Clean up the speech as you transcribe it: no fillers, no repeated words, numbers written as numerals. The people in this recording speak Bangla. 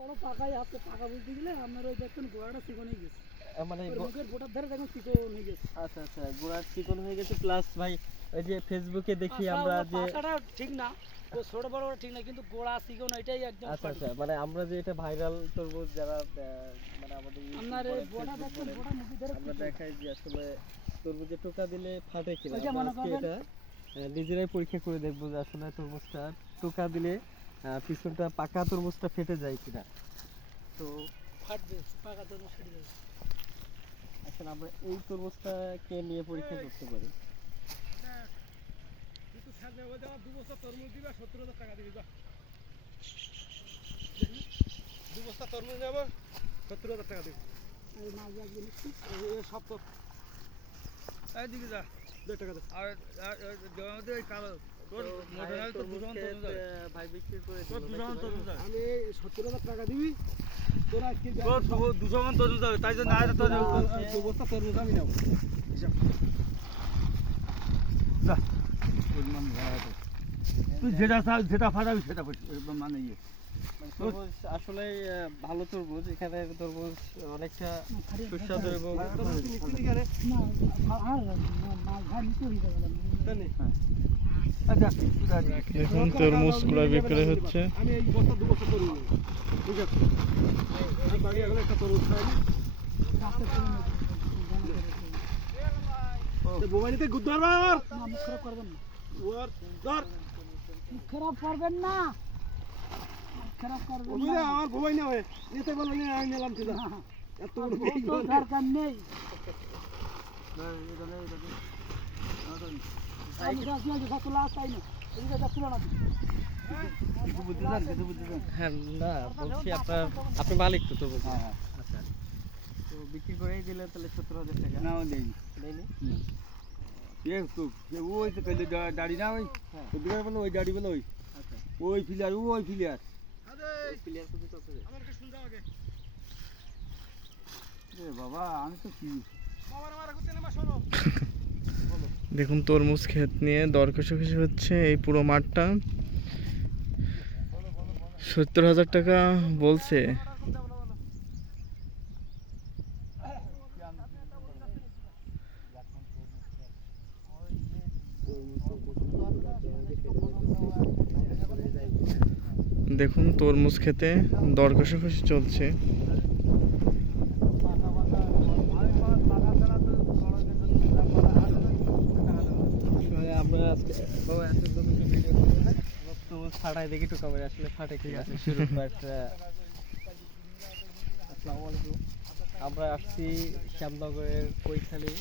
বড় পাকাই আছে, পাকা বলতে গেলে আপনার ওই দেখেন গোড়াটা চিকন হয়ে গেছে, মানে মুখের গোটার ধারে দেখেন চিকন হয়ে গেছে। আচ্ছা আচ্ছা, গোড়ার চিকন হয়ে গেছে, প্লাস ভাই ওই যে ফেসবুকে দেখি আমরা যে পাকাটা ঠিক না, ও ছোট বড় ঠিক না, কিন্তু গোড়া চিকন এটাই একদম। আচ্ছা আচ্ছা, মানে আমরা যে এটা ভাইরাল তরমুজ যারা মানে আমাদের আপনার এই গোড়া দেখেন, গোড়া মুখের ধারে আমরা দেখাই যে আসলে তরমুজে টোকা দিলে ফাটে কিনা। ওই যে আমরা মনে আজকে করেন এটা নিজেরাই পরীক্ষা করে দেখবো যে আসলে তরমুজটা টোকা দিলে পিছনটা পাকা তরমুজটা ফেটে যায় কিনা। তো ফাটবে, পাকা তরমুজ ফেটে যাবে। এখন আমরা এই তরমুজটাকে নিয়ে পরীক্ষা করতে পারি। কিন্তু থাকবে ওই দেওয়া 2 বস্তা তরমুজ দিবা 70,000 টাকা দিবি, যা 2 বস্তা তরমুজ নেব 70,000 টাকা দিবি। এই মাছ লাগবে নিচ্ছি, এই সব তো এই দিকে যা 2 টাকা দে। আর আমাদের এই কালো তোর মোটামুটি তো 200 তরমুজ আছে ভাই বিক্রি করে তোর 200 তরমুজ আছে। আমি 70,000 টাকা দিবি, তোরা আজকে তোর 200 মন তরমুজ হবে, তাই জন্য আজ তোর 2 বস্তা তরমুজ আমি নেব। হিসাব যা তুই যেটা চাস যেটা ফাটাবি সেটা মানে ইয়ে তরমুজ আসলে ভালো তরমুজ, এখানে তরমুজ অনেকটা সুস্বাদু এবং না আর মাছ ভাই নিতে হয়ে যাবে। আচ্ছা দেখুন তরমুজগুলো বিক্রি হচ্ছে। আমি এই বস্তা 2 বস্তা তরমুজ নেব, ঠিক আছে? আমি বাড়ি গেলে একটা তরমুজ খাই। মোবাইলতে গুড মারবার না, মুখ খারাপ করবেন না। ওর ধর, মুখ খারাপ করবেন না, মুখ খারাপ করবেন না। আমার মোবাইল না হয় নিতে বললে নিয়ে আমি নিলাম, ঠিক আছে? এত বড় মোবাইল তো দরকার নেই। আমি যাচ্ছি আজ কত লাখ তাই না, এদিকে যাচ্ছিল না। হ্যাঁ না বলছি আপনি মালিক তো তরমুজ। আচ্ছা, তো বিক্রি করেই দিলে তাহলে 70,000 টাকা নাও দেই দেয়নি? এ তো ওই তো কইলে দাড়ি না ওই তো বিকার বলো ওই দাড়ি বলো ওই আচ্ছা, ওই ফিলিয়ার ওই ফিলিয়ার ওই প্লেয়ার কত আছে? আমার কাছে শুন যাও আগে। এ বাবা আমি তো কি বাবার আমার করতে না শোনো। দেখুন তরমুজ ক্ষেত নিয়ে দর কষাকষি হচ্ছে এই পুরো মাঠটা। 70,000 টাকা বলছে। দেখুন তরমুজ খেতে দর কষাকষি চলছে। আমরা আজকে বাবা এত নতুন ভিডিও তরমুজ ফাটাই দেখি টোকা মেরে আসলে ফাটে ঠিক আছে শুরু। বাট আসসালামু আলাইকুম, আমরা আসছি শ্যামনগরের কৈখালী